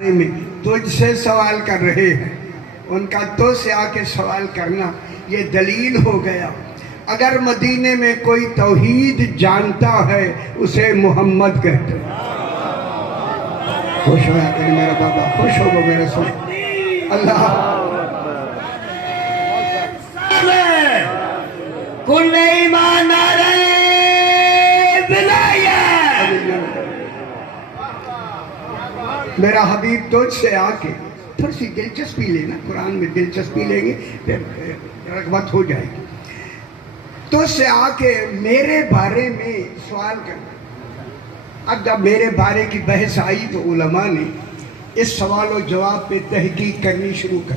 میں تجھ سے سوال کر رہے ہیں، ان کا تو سے آ کے سوال کرنا یہ دلیل ہو گیا۔ اگر مدینے میں کوئی توحید جانتا ہے اسے محمد کہتے ہیں۔ خوش ہوا کہ میرا بابا خوش ہو گا میرے سن اللہ کل ایمان آرے بلائیے۔ میرا حبیب تجھ سے آ کے تھوڑی سی دلچسپی لینا، قرآن میں دلچسپی لیں گے پھر رغبت ہو جائے گی۔ تجھ سے آ کے میرے بارے میں سوال کرنا۔ اب جب میرے بارے کی بحث آئی تو علماء نے اس سوال و جواب پہ تحقیق کرنی شروع کر۔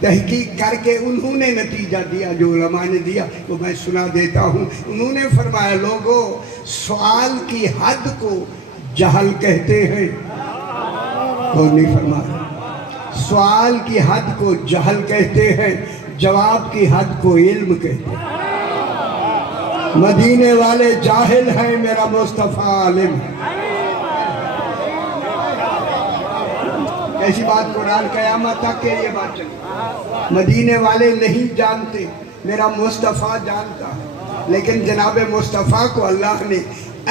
تحقیق کر کے انہوں نے نتیجہ دیا جو علماء نے دیا وہ میں سنا دیتا ہوں۔ انہوں نے فرمایا لوگوں سوال کی حد کو جہل کہتے ہیں۔ اور نہیں فرمایا سوال کی حد کو جہل کہتے ہیں، جواب کی حد کو علم کہتے ہیں۔ مدینے والے جاہل ہیں، میرا مصطفیٰ عالم ہے۔ ایسی بات قرآن قیامت تک کے یہ بات چلی۔ مدینے والے نہیں جانتے، میرا مصطفیٰ جانتا ہے۔ لیکن جناب مصطفیٰ کو اللہ نے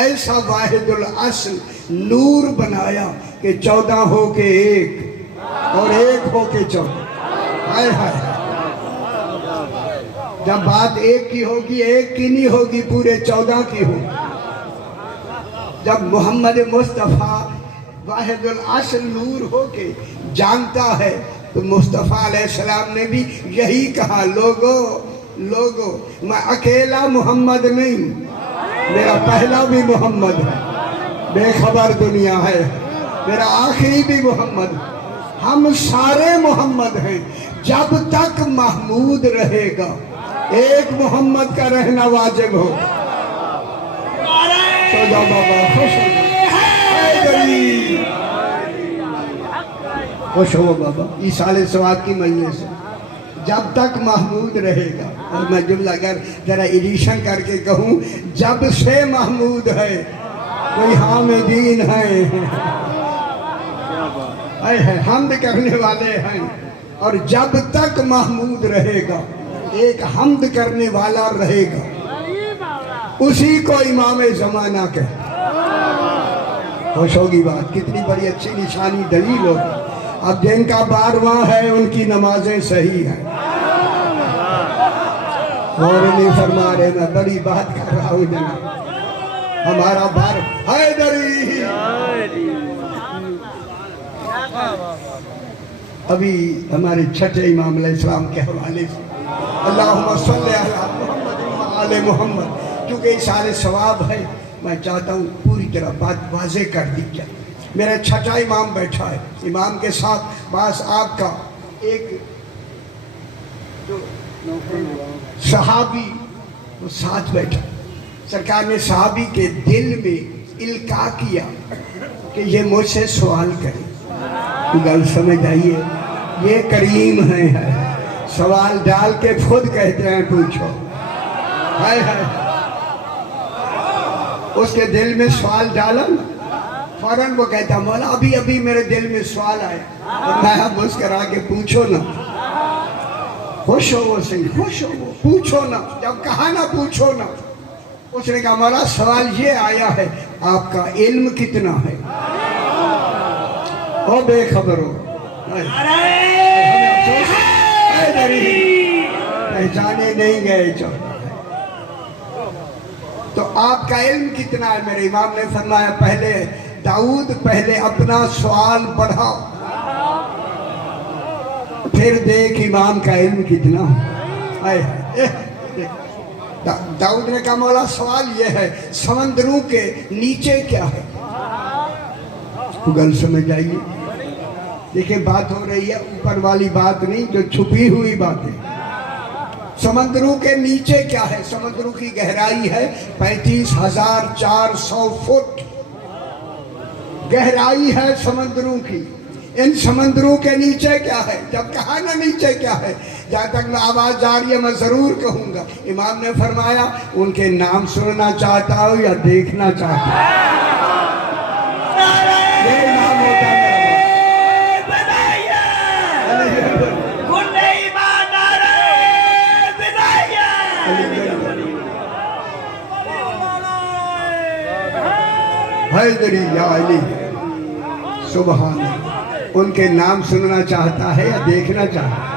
ایسا واحد الاصل نور بنایا کہ 14 ہو کے ایک اور ایک ہو کے 14۔ ہائے ہائے جب بات ایک کی ہوگی ایک کی نہیں ہوگی، پورے 14 کی ہوگی۔ جب محمد مصطفیٰ واحد الاصل نور ہو کے جانتا ہے تو مصطفیٰ علیہ السلام نے بھی یہی کہا لوگو میں اکیلا محمد نہیں، میرا پہلا بھی محمد ہے، بے خبر دنیا ہے، میرا آخری بھی محمد ہے، ہم سارے محمد ہیں۔ جب تک محمود رہے گا ایک محمد کا رہنا واجب ہو۔ سو جاؤ بابا خوش ہو، خوش ہو بابا ایصال ثواب کی مہینے سے جب تک محمود رہے گا۔ اور میں جملہ اگر ذرا ایڈیشن کر کے کہوں جب سے محمود ہے کوئی حامدین ہیں، حمد کرنے والے ہیں، اور جب تک محمود رہے گا ایک حمد کرنے والا رہے گا، اسی کو امام زمانہ کہتے ہیں۔ خوش ہوگی بات، کتنی بڑی اچھی نشانی دلیل ہوگی۔ اب جن کا 12واں ہے ان کی نمازیں صحیح ہیں۔ اور نہیں فرما رہے، میں بڑی بات کر رہا ہوں جناب، ہمارا بار حیدری۔ ابھی ہمارے چھٹے امام علیہ السلام کے حوالے سے اللہم صلی علی محمد و آل محمد، کیونکہ ایصال ثواب ہے میں چاہتا ہوں پوری طرح بات واضح کر دی جائے۔ میرا چھٹا امام بیٹھا ہے، امام کے ساتھ بعض آپ کا ایک صحابی وہ ساتھ بیٹھا۔ سرکار نے صحابی کے دل میں القاء کیا کہ یہ مجھ سے سوال کرے۔ گل سمجھ آئیے، یہ کریم ہیں، سوال ڈال کے خود کہتے ہیں پوچھو۔ ہائے ہائے اس کے دل میں سوال ڈالا نا، فوراً وہ کہتا مولا ابھی میرے دل میں سوال آیا، اور میں مسکرا کے پوچھو نا۔ خوش ہو وہ سنگھ، خوش ہو وہ، پوچھو نا۔ جب کہا نا پوچھو نا، اس نے کہا مولا سوال یہ آیا ہے آپ کا علم کتنا ہے؟ او بے خبر ہو، پہچانے نہیں گئے تو آپ کا علم کتنا ہے؟ میرے امام نے فرمایا پہلے داؤد پہلے اپنا سوال بڑھا پھر دیکھ امام کا علم کتنا ہے۔ داؤد نے کہا مولا سوال یہ ہے سمندروں کے نیچے کیا ہے؟ گل سمجھ آئیے، دیکھیں بات ہو رہی ہے اوپر والی بات نہیں، جو چھپی ہوئی بات ہے۔ سمندروں کے نیچے کیا ہے؟ سمندروں کی گہرائی ہے 35,400 فٹ گہرائی ہے سمندروں کی۔ ان سمندروں کے نیچے کیا ہے؟ جب کہا نا نیچے کیا ہے، جہاں تک میں آواز جا رہی ہے میں ضرور کہوں گا۔ امام نے فرمایا ان کے نام سننا چاہتا ہوں یا دیکھنا چاہتا ہوں؟ یہ امام ہوتا ہے حیدری یا علی سبحان اللہ. ان کے نام سننا چاہتا ہے یا دیکھنا چاہتا ہے؟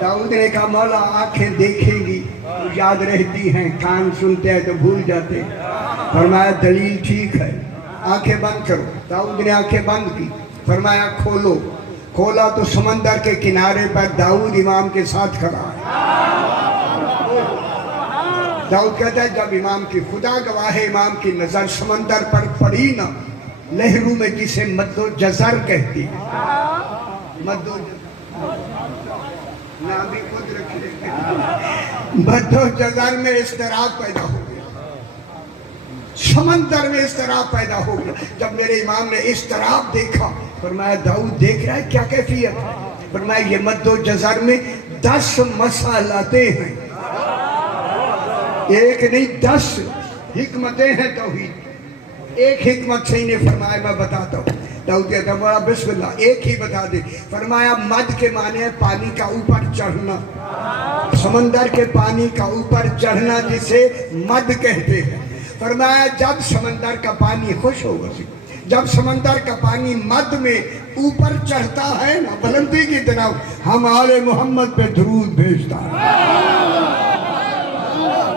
داؤد نے کہا مولا آنکھیں دیکھیں گی تو یاد رہتی ہیں، کان سنتے ہیں تو بھول جاتے ہیں. فرمایا دلیل ٹھیک ہے، آنکھیں بند کرو. داؤد نے آنکھیں بند کی. فرمایا کھولو. کھولا تو سمندر کے کنارے پر داؤد امام کے ساتھ کھڑا ہے. داؤد کہتا ہے جب امام کی، خدا گواہ ہے، امام کی نظر سمندر پر پڑی نا، لہروں میں جسے مد و جزر کہتی ہے. مد و نام بھی خود رکھے. مد و جزر میں اضطراب پیدا ہو گیا، سمندر میں اضطراب پیدا ہو گیا. جب میرے امام نے اضطراب دیکھا، فرمایا داؤد دیکھ رہا ہے کیا کیفیت ہے؟ فرمایا یہ مد و جزر میں 10 مسالتیں ہیں، ایک نہیں 10 حکمتیں ہیں توحید. ایک حکمت سے انہیں فرمایا میں بتاتا ہوں. داؤد کہتا ہے بڑا بسم اللہ ایک ہی بتا دے. فرمایا مد کے معنی ہے پانی کا اوپر چڑھنا، سمندر کے پانی کا اوپر چڑھنا جسے مد کہتے ہیں. فرمایا جب سمندر کا پانی خوش ہوگا، جب سمندر کا پانی مد میں اوپر چڑھتا ہے نا بلندی کی طرف، ہم آل محمد پہ درود بھیجتا ہے.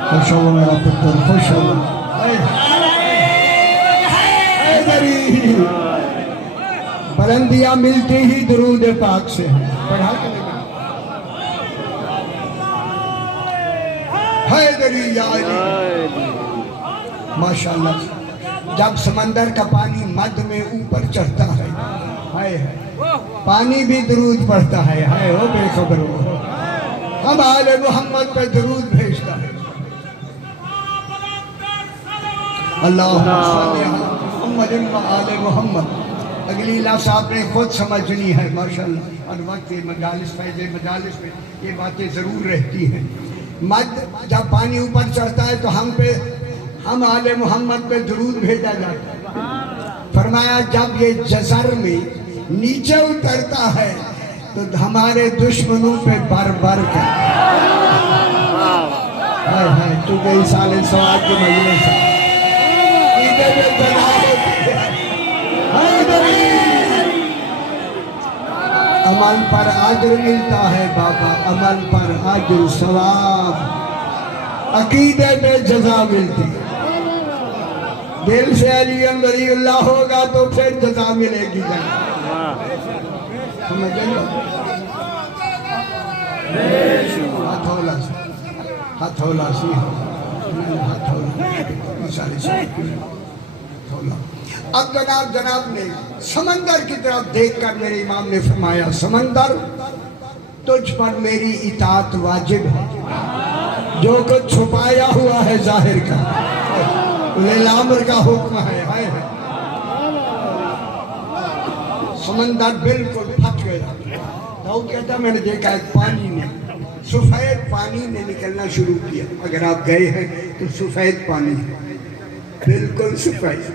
خوش ہو میرا پتر، خوش ہو. بلندیاں ملتی ہی درود پاک سے ہیں. پڑھا کے حیدری یا علی ماشاءاللہ. جب سمندر کا پانی مد میں اوپر چڑھتا ہے، ہائے ہائے، پانی بھی درود پڑھتا ہے. ہائے ہو بے خبر ہو، ہم آل محمد پہ درود بھیجتا ہے. اللہم صلی علی محمد و آل محمد. اگلی لفظ آپ نے خود سمجھنی ہے ماشاءاللہ. ہر وقت مجالس فیض مجالس میں یہ باتیں ضرور رہتی ہیں. مد جب پانی اوپر چڑھتا ہے تو ہم آل محمد پہ درود بھیجا جاتا ہے. فرمایا جب یہ جزر میں نیچے اترتا ہے تو ہمارے دشمنوں پہ بر بر کر تو گئی سال سواد کی مجلس ہے. عمل پر اجر ملتا ہے بابا، عمل پر اجر ثواب، عقیدے پہ جزا ملتی. دل سے علی ولی اللہ ہوگا تو پھر جزا ملے گی. سمجھ گئے؟ ہتھولا سی اب جناب نے سمندر کی طرف دیکھ کر میرے امام نے فرمایا سمندر تجھ پر میری اطاعت واجب ہے، جو کچھ چھپایا ہوا ہے ظاہر کا الامر کا حکم ہے. سمندر بالکل پھٹ گیا. داؤد کہتا میں نے دیکھا ایک پانی نے، سفید پانی نے نکلنا شروع کیا. اگر آپ گئے ہیں تو سفید پانی ہے، بالکل سفید،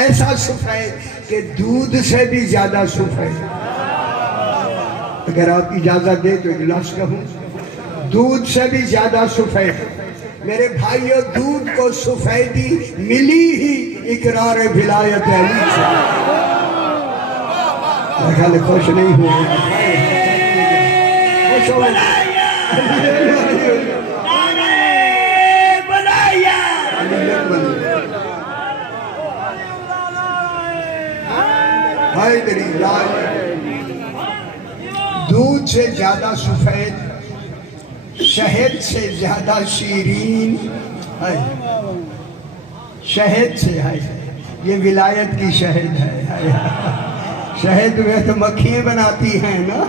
ایسا سفید کہ دودھ سے بھی زیادہ سفید. اگر آپ اجازت دیں تو اجلاس کہوں، دودھ سے بھی زیادہ سفید. میرے بھائیو دودھ کو سفیدی ملی ہی اقرار ولایت علی سے. خیال خوش نہیں ہوئے، خوش ہو دودھ سے زیادہ سفید، شہد سے زیادہ شیرین ہے. شہد سے ہے، یہ ولایت کی شہد ہے. شہد میں تو مکھیاں بناتی ہیں نا.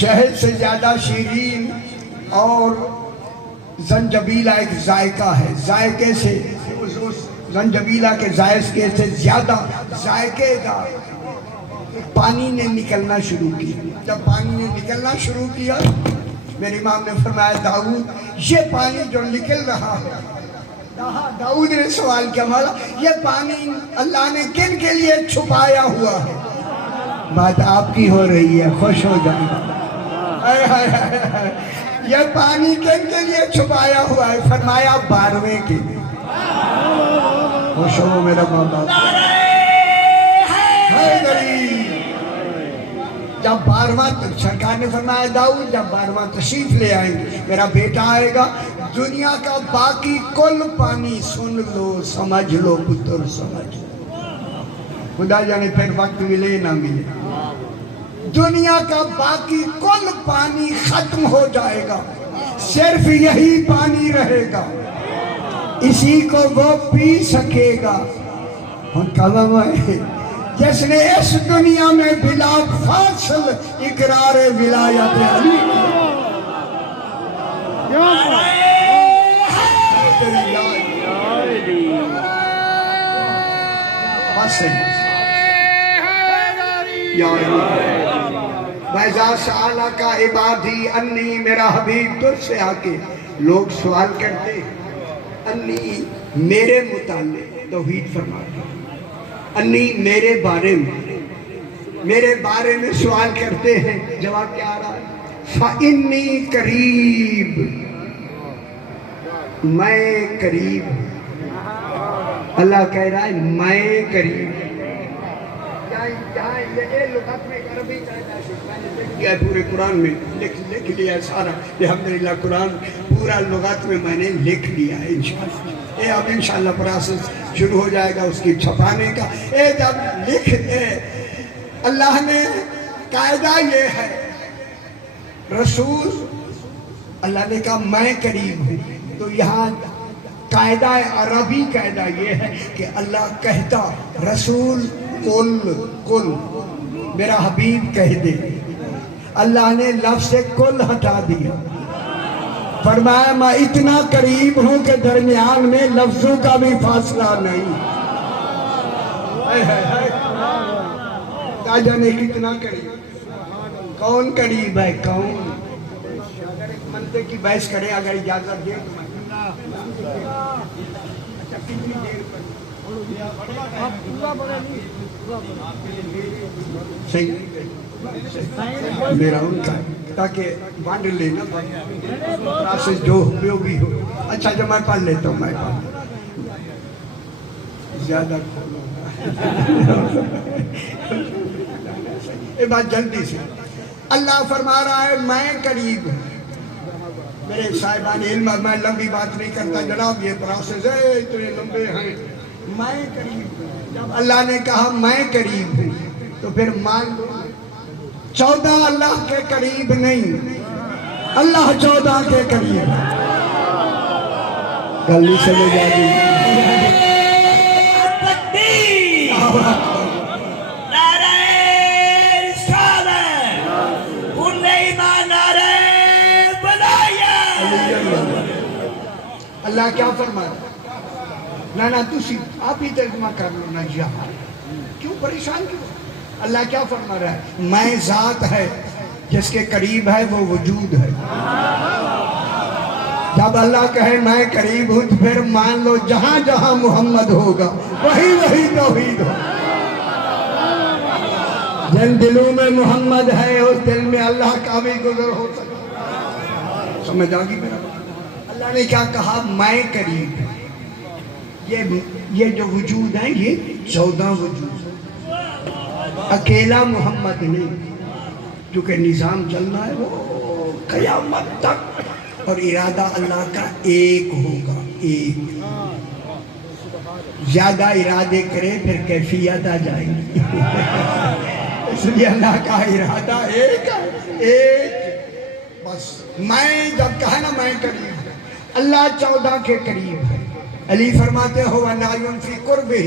شہد سے زیادہ شیرین، اور زنجبیلہ ایک ذائقہ ہے، ذائقے سے زنجبیلہ کے ذائقے سے زیادہ ذائقے دار. پانی نے نکلنا شروع کیا. جب پانی نے نکلنا شروع کیا میرے امام نے فرمایا داؤد یہ پانی جو نکل رہا ہے. داؤد نے سوال کیا مولا یہ پانی اللہ نے کن کے لیے چھپایا ہوا ہے؟ بات آپ کی ہو رہی ہے، خوش ہو جائیں. یہ پانی کن کے لیے چھپایا ہوا ہے؟ فرمایا 12ویں کے لیے. خوش ہو میرا ماں باپ حیدری. جب 12واں سرکار نے فرمایا داؤد جب 12واں تشریف لے آئیں گے میرا بیٹا آئے گا دنیا کا باقی کل پانی سن لو سمجھ لو پتر سمجھ لو. خدا جانے پھر وقت ملے نہ ملے. دنیا کا باقی کل پانی ختم ہو جائے گا صرف یہی پانی رہے گا اسی کو وہ پی سکے گا. اور کلام ہے جس نے اس دنیا میں بلا فاصل اقرار ولایت علی بس وَإِذَا سَأَلَكَ عِبَادِي أَنِّي میرا حبیب تجھ سے آ کے لوگ سوال کرتے ہیں انی میرے متعلق توحید فرماتے ہیں انی میرے بارے میں سوال کرتے ہیں جواب کیا آ رہا ہے فَإِنِّي قریب میں قریب. اللہ کہہ رہا ہے میں قریب. یہ لغت میں عربی میں نے لکھ دیا ہے پورے قرآن میں لکھ لیا ہے سارا. الحمدللہ قرآن پورا لغت میں میں نے لکھ لیا ہے انشاءاللہ. یہ اب انشاءاللہ پروسیس شروع ہو جائے گا اس کی چھپانے کا. یہ جب لکھ دے اللہ نے قاعدہ یہ ہے رسول اللہ نے کہا میں قریب ہوں تو یہاں قاعدہ عربی قاعدہ یہ ہے کہ اللہ کہتا رسول کل میرا حبیب کہہ دے. اللہ نے لفظ سے کل ہٹا دیا فرمایا میں اتنا قریب ہوں کہ درمیان میں لفظوں کا بھی فاصلہ نہیں. کیا جانے کتنا قریب کون قریب ہے کون. اگر ایک منطق کی بحث کرے اگر اجازت دے تو اچھا کتنی دیر پر صحیح میرا ان کا تاکہ بانڈ لینا پروسیس جو بھی ہو. اچھا جو میں پڑھ لیتا ہوں میں پڑھ زیادہ یہ بات جلدی سے. اللہ فرما رہا ہے میں قریب ہوں. میرے صاحبان علم میں لمبی بات نہیں کرتا جناب یہ پروسیس ہے اتنے لمبے ہیں. میں قریب ہوں. جب اللہ نے کہا میں قریب ہوں تو پھر مان لو 14 اللہ کے قریب نہیں اللہ 14 کے قریب ہے. گلی سے لے جا دی اللہ کیا فرما رہا نہ تسی آپ ہی ترجمہ کر لو نہ جہاں کیوں پریشان کیوں. اللہ کیا فرما رہا ہے میں ذات ہے جس کے قریب ہے وہ وجود ہے. جب اللہ کہے میں قریب ہوں تو پھر مان لو جہاں جہاں محمد ہوگا وہی توحید ہو. جن دلوں میں محمد ہے اس دل میں اللہ کا بھی گزر ہو سکتا. سمجھ آگی میرا. اللہ نے کیا کہا میں قریب. یہ جو وجود ہے یہ 14 وجود اکیلا محمد نہیں کیونکہ نظام چلنا ہے وہ قیامت تک اور ارادہ اللہ کا ایک ہوگا. ایک زیادہ ارادے کرے پھر کیفیت آ جائے گی. اس لیے اللہ کا ارادہ ایک ہے ایک بس. میں جب کہا نا میں قریب اللہ 14 کے قریب ہے. علی فرماتے ہو وَنَائِمٌ فِي قُرْبِهِ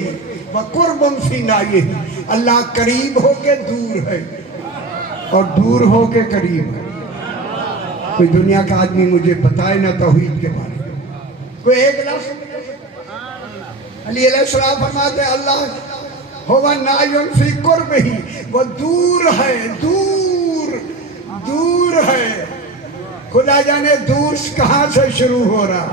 وَقُرْبٌ فِي نَائِهِ. اللہ قریب ہو کے دور ہے اور دور ہو کے قریب ہے. کوئی دنیا کا آدمی مجھے بتائے نہ توحید کے بارے میں کوئی ایک لفظ. علی علیہ السلام فرماتے ہیں اللہ ہوا نائم فی قربہ وہ دور ہے دور ہے. خدا جانے دور کہاں سے شروع ہو رہا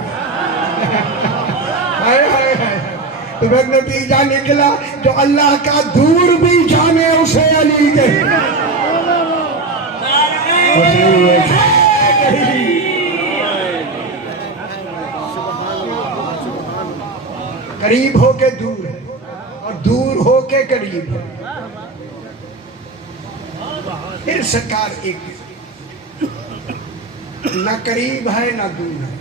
تو پھر نتیجہ نکلا جو اللہ کا دور بھی جانے اسے علی کے قریب ہو کے دور ہے اور دور ہو کے قریب ہے. پھر سرکار ایک نہ قریب ہے نہ دور ہے،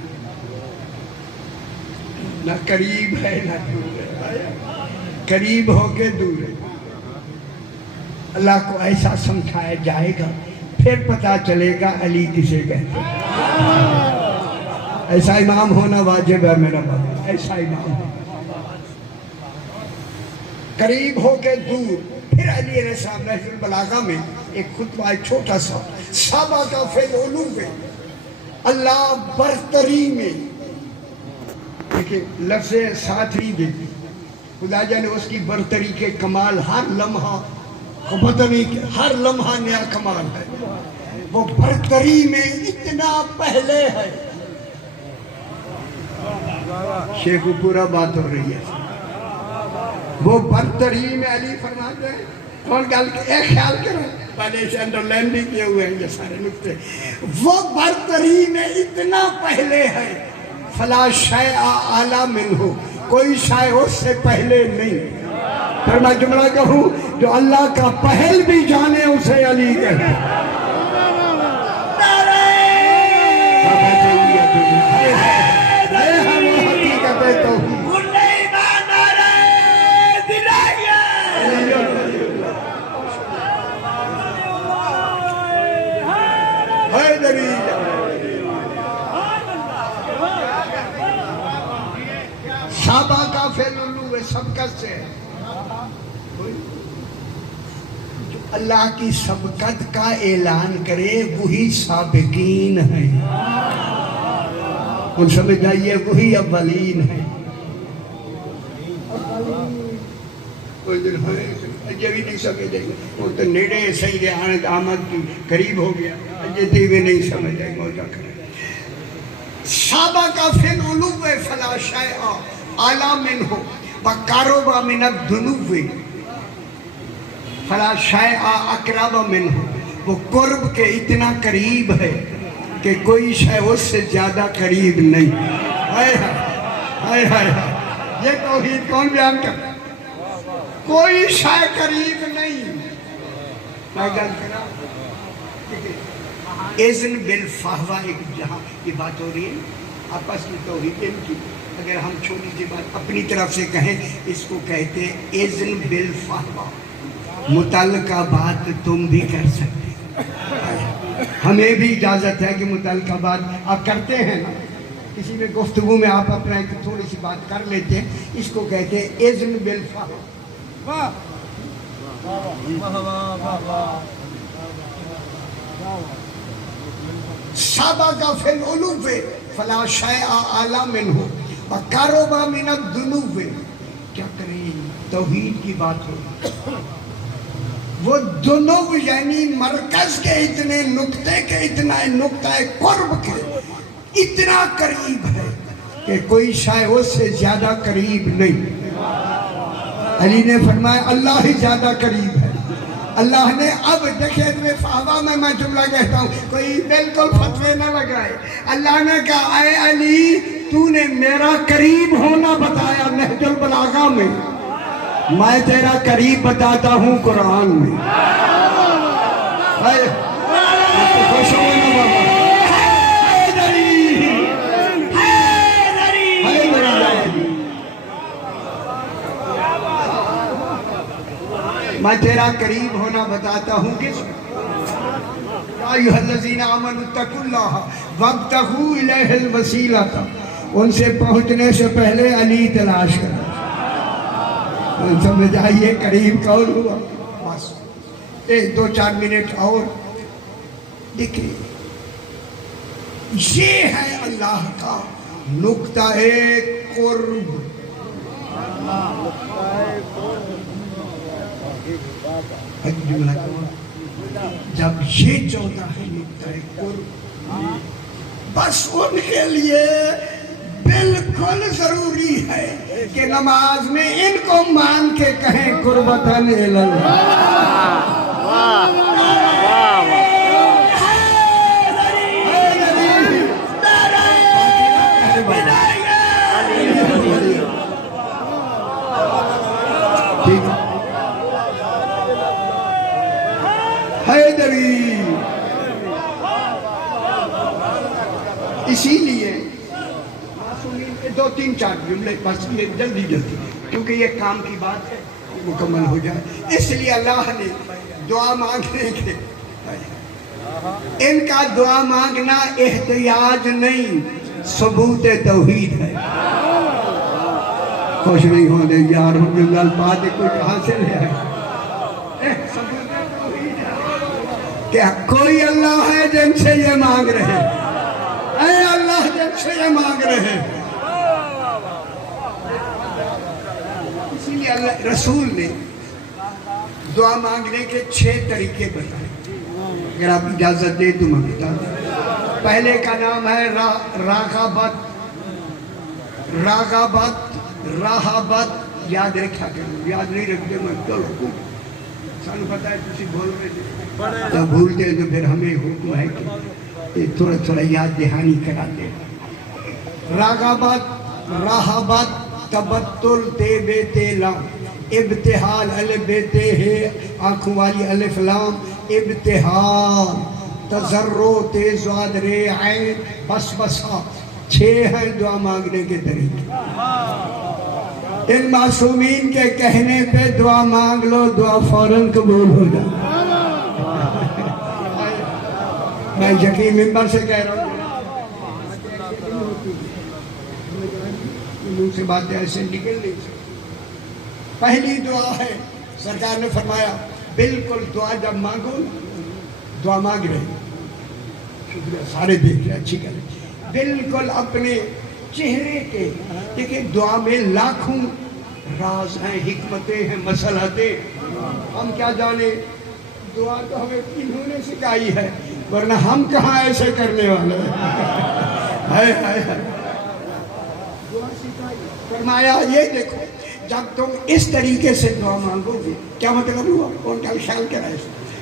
نہ قریب ہے نہ دور ہے، قریب ہو کے دور ہے. اللہ کو ایسا سمجھایا جائے گا پھر پتا چلے گا علی کسے کہتے ہیں. ایسا امام ہونا واجب ہے میرا بابا، ایسا امام ہونا. قریب ہو کے دور. پھر علی علیہ السلام نہج البلاغہ میں ایک خطبہ ہے چھوٹا سا، سابا کا فیل علو میں اللہ برتری میں. دیکھیں لفظ ساتھ ہی دیکھیں، خدا جانے اس کی برتری کے کمال ہر لمحہ کو پتہ نہیں کہ ہر لمحہ نیا کمال ہے. وہ برتری میں اتنا پہلے ہے. شیخ پورا بات ہو رہی ہے. وہ برتری میں علی فرماتے ہیں کون گل کے ایک خیال کرو پہلے سے انڈر لائن بھی کیے ہوئے ہیں یہ سارے نکتے. وہ برتری میں اتنا پہلے ہے فلا شیء اعلی منہ، کوئی شے اس سے پہلے نہیں. پھر میں جملہ کہوں جو اللہ کا پہل بھی جانے اسے علی کہتے ہیں. صحابہ کا فعل علو سبقت سے ہے. جو اللہ کی سبقت کا اعلان کرے وہی سابقین ہیں. ان سمجھ آئیے وہی اولین ہیں. کوئی دن ہوئے اجے بھی نہیں سمجھ دیں گے وہ تو نیڑے سید آنت آمد کی قریب ہو گیا اجے تے بھی نہیں سمجھ دیں گے. موجہ کریں صحابہ کا فعل علو فلا شیء اعلی منہ وقرب من الذنوب فلا شیء اقرب منہ. وہ قرب کے اتنا قریب ہے کہ کوئی شے اس سے زیادہ قریب نہیں. ہائے ہائے ہائے ہائے. یہ توحید کون بیان کرتا؟ کوئی شے قریب نہیں. میں گل کرا اذن بالفہوہ ایک جہاں یہ بات ہو رہی ہے آپس میں توحید ان کی. اگر ہم چھوٹی سی بات اپنی طرف سے کہیں اس کو کہتے ہیں اذن بالفہوہ. متعلقہ بات تم بھی کر سکتے، ہمیں بھی اجازت ہے کہ متعلقہ بات آپ کرتے ہیں نا کسی میں گفتگو میں آپ اپنا ایک تھوڑی سی بات کر لیتے ہیں. اس کو کہتے ہیں اذن بالفہوہ. صحابہ کا فعل علو فلا شیء اعلی منہ وقرب من الذنوب. کیا کریں توحید کی بات ہو. وہ ذنوب یعنی مرکز کے اتنے نقطے کے اتنا نقطہ قرب کے اتنا قریب ہے کہ کوئی شے اس سے زیادہ قریب نہیں. علی نے فرمایا اللہ ہی زیادہ قریب ہے. اللہ نے اب دیکھیں فہوا میں جملہ کہتا ہوں کوئی بالکل فتوے نہ لگائے. اللہ نے کہا اے علی تو نے میرا قریب ہونا بتایا نہج البلاغہ میں، میں تیرا قریب بتاتا ہوں قرآن میں. خوش ہو نا بابا. میں تیرا قریب ہونا بتاتا ہوں کس یا ایھا الذین آمنوا اتقوا اللہ وابتغوا الیہ الوسیلہ. ان سے پہنچنے سے پہلے علی تلاش کرو. سمجھ آئیے قریب کون ہوا. بس ایک دو چار منٹ اور دیکھیں. یہ ہے اللہ کا نقطہ قرب. جب یہ چاہتا ہے نقطہ قرب بس ان کے لیے بالکل ضروری ہے کہ نماز میں ان کو مان کے کہیں قربتاً الاللہ. معصومین کے 2-3-4 جملے بس یہ جلدی جلدی، کیونکہ یہ کام کی بات ہے مکمل ہو جائے. اس لیے اللہ نے دعا مانگنے کے، ان کا دعا مانگنا احتیاج نہیں، ثبوت توحید ہے. خوش نہیں ہونے یار ہم گل بات کچھ حاصل ہے کہ کوئی اللہ ہے جن سے یہ مانگ رہے، اے اللہ جن سے یہ مانگ رہے. اسی لیے اللہ رسول نے دعا مانگنے کے 6 طریقے بتائے. اگر آپ اجازت دے تو میں بتا دوں. پہلے کا نام ہے راغبت. راغبت یاد رکھا کرو، یاد نہیں رکھتے میں تو رکھوں. سانو پتا ہے تسی بول رہے جب بھولتے ہیں تو پھر ہمیں حکم ہے کہ تھوڑا تھوڑا یاد دہانی کراتے. راغبت تبتل تے بے تے لام، ابتحال الف بے تے ہے آنکھوں والی الف لام، ابتحال تضرع تے زاد رے عین بس بسا. 6 ہیں دعا مانگنے کے طریقے. ان معصومین کے کہنے پہ دعا مانگ لو، دعا فوراً قبول ہو جائے. میں یقین ممبر سے کہہ رہا ہوں، منہ سے باتیں ایسے نکل نہیں سکتی. پہلی دعا ہے، سرکار نے فرمایا بالکل دعا جب مانگو، دعا مانگ رہے شکریہ سارے دیکھ رہے اچھی گل، بالکل اپنے چہرے کے، دیکھیں دعا میں لاکھوں راز ہیں، حکمتیں ہیں، مصلحتیں. ہم کیا جانے، دعا تو ہمیں انہوں نے سکھائی ہے، ورنہ ہم کہاں ایسے کرنے والے ہیں. دعا سکھائی، فرمایا یہ دیکھو جب تم اس طریقے سے دعا مانگو گے، کیا مطلب ہوا؟ کون کا خیال کرا ہے؟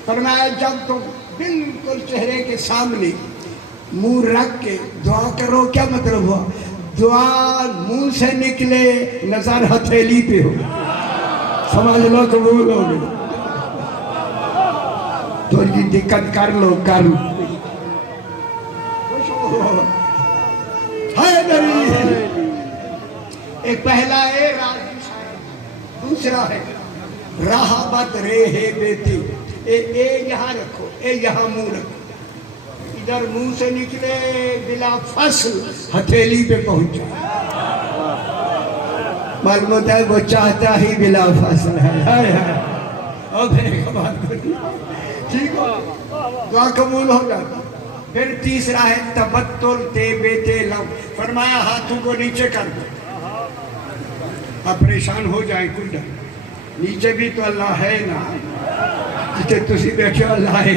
فرمایا جب تم بالکل چہرے کے سامنے منہ رکھ کے دعا کرو، کیا مطلب ہوا؟ دعا منہ سے نکلے نظر ہتھیلی پہ ہو، سمجھ لو قبول ہو گئی. تھوڑی دقت کر لو کر ایک پہلا ہے راضی صاحب، دوسرا ہے راہبت رے ہے بیٹی. اے یہاں رکھو، اے یہاں منہ رکھو، ادھر منہ سے نکلے بلا فصل ہتھیلی پہ پہنچا. معلوم ہوتا ہے وہ چاہتا ہی بلا فصل ہے. ٹھیک ہو، دعا قبول ہو جاتا. پھر تیسرا ہے تبتل تے بے تے لم. فرمایا ہاتھوں کو نیچے کر دو. آپ پریشان ہو جائیں کوئی ڈر، نیچے بھی تو اللہ ہے نا، جتے تسی بیٹھے اللہ ہے.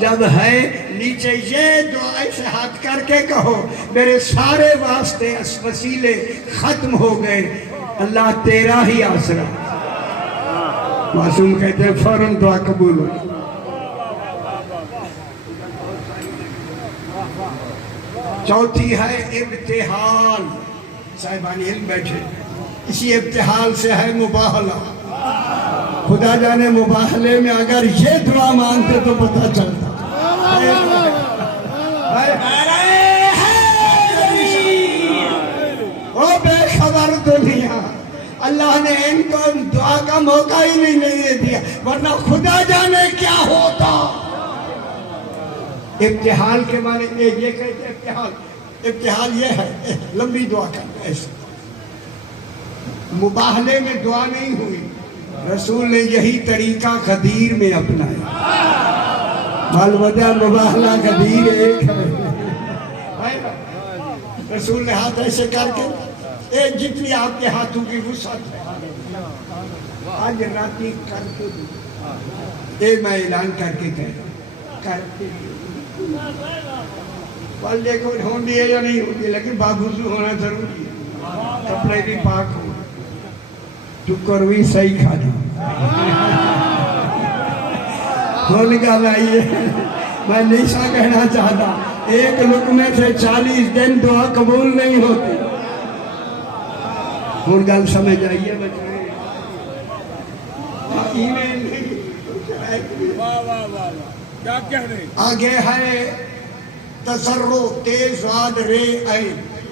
جب ہے نیچے یہ دعا ایسے ہاتھ کر کے کہو میرے سارے واسطے وسیلے ختم ہو گئے، اللہ تیرا ہی آسرا. معصوم کہتے ہیں فوراً دعا قبول ہو. چوتھی ہے ابتحال. صاحبان علم بیٹھے، اسی ابتحال سے ہے مباہلہ. خدا جانے مباہلے میں اگر یہ دعا مانتے تو پتہ چلتا. او بے خبر دنیا، اللہ نے ان کو دعا کا موقع ہی نہیں دیا، ورنہ خدا جانے کیا ہوتا. ابتحال کے معنی یہ کہتے ہیں ابتحال. ابتحال یہ ہے لمبی دعا کرنا. ایسے مباہلے میں دعا نہیں ہوئی، رسول نے یہی طریقہ غدیر میں اپنایا. معلومات مباہلہ غدیر ایک ہے. رسول نے ہاتھ ایسے کر کے، ایک جتنی آپ کے ہاتھوں کی وسعت ہے آج راتی کر کے دو. میں اعلان کر کے کہہ رہا کر کے پل دیکھو ہوندی ہے یا نہیں ہوندی، لیکن باوضو ہونا ضروری ہے، کپڑے بھی پاک ہو، ٹکر بھی صحیح کھانا. کھول گا لائیے، میں نہیں سا کہنا چاہتا، ایک لقمے سے 40 دن دعا قبول نہیں ہوتی. اور گل سمجھ آئیے بچے آگے ہے تسرو تیز واد رے عین.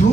2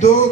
2